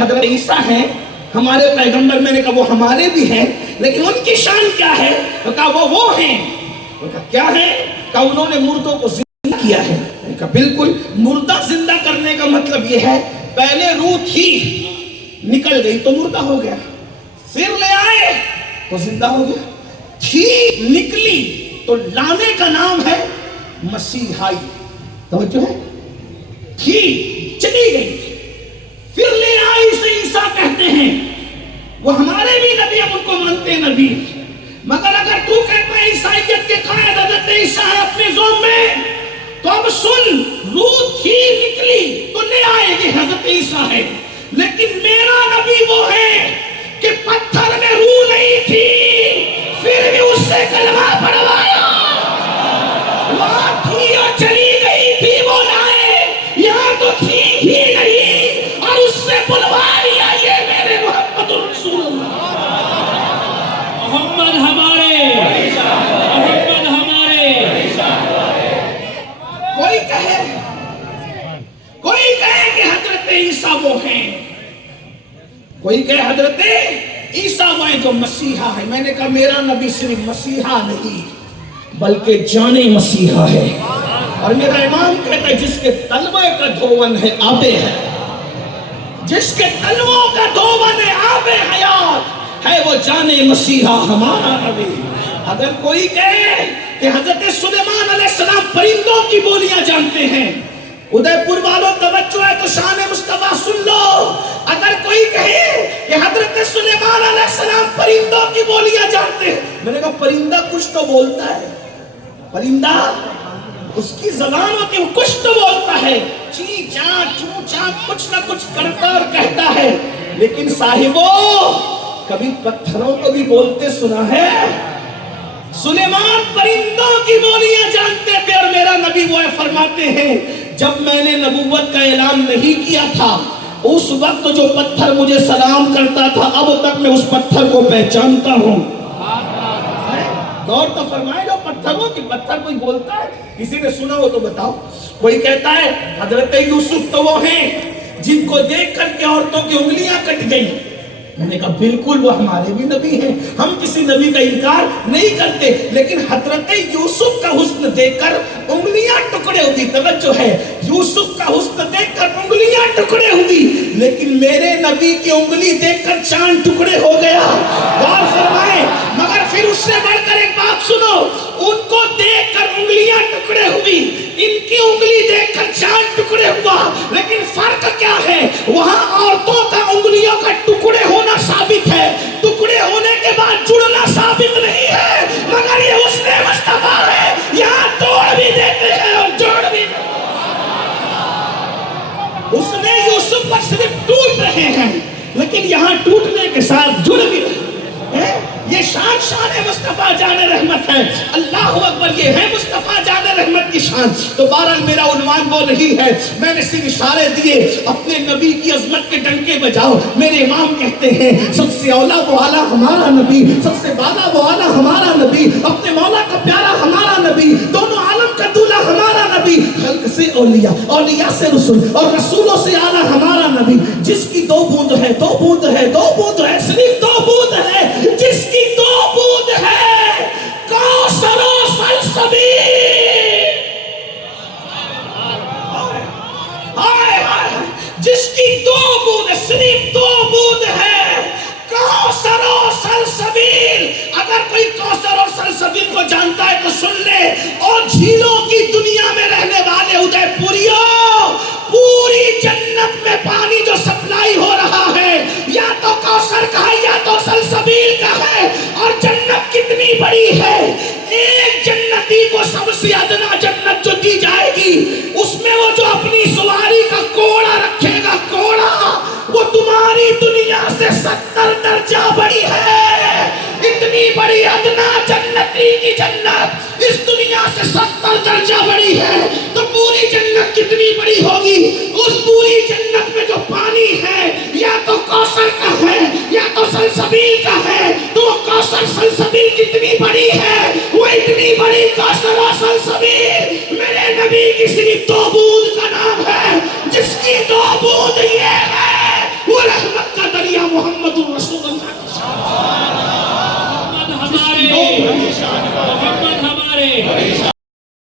حضرت عیسیٰ ہیں ہمارے پیغمبر. میں نے کہا وہ ہمارے بھی ہیں لیکن ان کی شان کیا ہے؟ تو کہا وہ ہیں. تو کہا کیا ہے؟ کہا انہوں نے مردوں کو زندہ کیا ہے. میں نے کہا بالکل. مردہ زندہ کرنے کا مطلب یہ ہے پہلے روح تھی نکل گئی تو مردہ ہو گیا, پھر لے آئے تو زندہ ہو گیا. تھی نکلی تو لانے کا نام ہے مسیحائی. توجہ ہے, تھی چلی گئی پھر لے آئی اسے عیسیٰ کہتے ہیں. وہ ہمارے بھی نبی, ہم ان کو مانتے ہیں نبی. مگر اگر تو کہتا ہے عیسائیت کے قائد حضرت عیسیٰ ہے اپنے زوم میں, تو اب سن, روح تھی نکلی تو لے آئے گے حضرت عیسیٰ ہے. لیکن میرا نبی وہ ہے کہ پتھر میں روح نہیں تھی پھر بھی اس سے کلمہ پڑھوایا. وہاں تھی اور چلی گئی تھی وہ لائے, یہاں تو تھی ہی نہیں اور اس سے بلوا لیا. یہ میرے محمد رسول اللہ. محمد ہمارے, محمد ہمارے. کوئی کہے کہ حضرت عیسیٰ وہ ہیں, کوئی کہے حضرت عیسیٰ وہ ہیں جو مسیحا ہے. میں نے کہا میرا نبی صرف مسیحا نہیں بلکہ جانے مسیحا ہے. اور میرا امام کہتا ہے جس کے تلوے کا دھون ہے آب ہے, جس کے تلووں کا دھون ہے آب حیات ہے, وہ جانے مسیحا ہمارا نبی. اگر کوئی کہے کہ حضرت سلیمان علیہ السلام پرندوں کی بولیاں جانتے ہیں, ادے پور والوں توجہ ہے تو شان مصطفیٰ سن لو. اگر کوئی کہے کہ حضرت سلیمان علیہ السلام پرندوں کی بولیاں جانتے ہیں, میں نے کہا پرندہ کچھ تو بولتا ہے, پرندہ اس کی زبان ہوتی ہے, کچھ تو بولتا ہے, چی چاں چوں چاں کچھ نہ کچھ کرتا اور کہتا ہے. لیکن صاحبو کبھی پتھروں کو بھی بولتے سنا ہے؟ سلیمان پرندوں کی بولیاں جانتے تھے اور میرا نبی وہ فرماتے ہیں جب میں نے نبوت کا اعلان نہیں کیا تھا اس وقت جو پتھر مجھے سلام کرتا تھا اب تک میں اس پتھر کو پہچانتا ہوں. غور تو فرمائے جو پتھروں کی, پتھر کوئی بولتا ہے؟ کسی نے سنا ہو تو بتاؤ. کوئی کہتا ہے حضرت یوسف تو وہ ہیں جن کو دیکھ کر کے عورتوں کی انگلیاں کٹ گئی. میں نے کہا بالکل وہ ہمارے بھی نبی ہیں, ہم کسی نبی کا انکار نہیں کرتے, لیکن حضرت یوسف کا حسن دیکھ کر انگلیاں ٹکڑے ہوئی. توجہ ہے, یوسف کا حسن دیکھ کر انگلیاں ٹکڑے ہوئی, لیکن میرے نبی کی انگلی دیکھ کر چاند ٹکڑے ہو گیا. غور فرمائیں. مگر پھر اس سے بڑھ کر ایک بات سنو, ان کو دیکھ کر انگلیاں ٹکڑے ہوئی, ان کی انگلی دیکھ کر چاند ٹکڑے ہوا. لیکن فرق کیا ہے, وہاں عورتوں کا انگلیوں کا ٹکڑے ہونا ثابت ہے, ٹکڑے ہونے کے بعد جڑنا ثابت نہیں ہے. مگر یہ حسن مصطفیٰ ہے, یہاں توڑ بھی دیتے ہیں اور جوڑ بھی. حسن یوسف پر صرف ٹوٹ رہے ہیں لیکن یہاں ٹوٹنے کے ساتھ جڑ بھی رہے ہیں. یہ شان مصطفیٰ جان رحمت ہے. اللہ اکبر, یہ ہے مصطفیٰ جان رحمت کی شان. تو بہرحال میرا عنوان وہ نہیں ہے, میں نے صرف اشارے دیے. اپنے نبی کی عظمت کے ڈنکے بجاؤ. میرے امام کہتے ہیں سب سے اولا و اعلیٰ ہمارا نبی, سب سے بالا و اعلیٰ ہمارا نبی, اپنے مولا کا پیارا ہمارا نبی, دونوں عالم کا دولہ ہمارا نبی, خلق سے اولیاء, اولیاء سے رسول اور رسولوں سے اعلیٰ ہمارا نبی, جس کی دو بوند ہے, دو بوند ہے, دو بوند ہے, صرف دو بوند ہے, جس کی دو بوند ہے, کوثر و سلسبیل. جس کی دو بوند, صرف دو بوند ہے, کوثر و سلسبیل. اگر کوئی کوثر اور سلسبیل کو جانتا ہے تو سن لے. اور جھیلوں کی دنیا میں رہنے والے ادے پوریوں, پوری جنت میں پانی جو سپلائی ہو رہا ہے یا تو کوثر کا ہے یا تو سلسبیل کا ہے. اور جنت کتنی بڑی ہے, ایک جنتی کو سب سے ادنا جنت جو دی جائے گی اس میں وہ جو اپنی سواری کا کوڑا رکھے گا, کوڑا, وہ تمہاری دنیا سے 70 درجہ بڑی ہے. اتنی بڑی ادنا جنتی کی جنت اس دنیا سے 70 درجہ بڑی ہے, تو پوری جنت کتنی بڑی ہوگی. اس پوری جنت میں جو پانی ہے یا تو کوثر کا ہے یا تو سلسبیل کا ہے, تو وہ کوثر سلسبیل کتنی بڑی ہے, وہ اتنی بڑی کوثر و سلسبیل میرے نبی کی صرف دو بوند کا نام ہے. جس کی دو بوند یہ ہے وہ رحمت محمد الرسول اللہ محمد ہمارے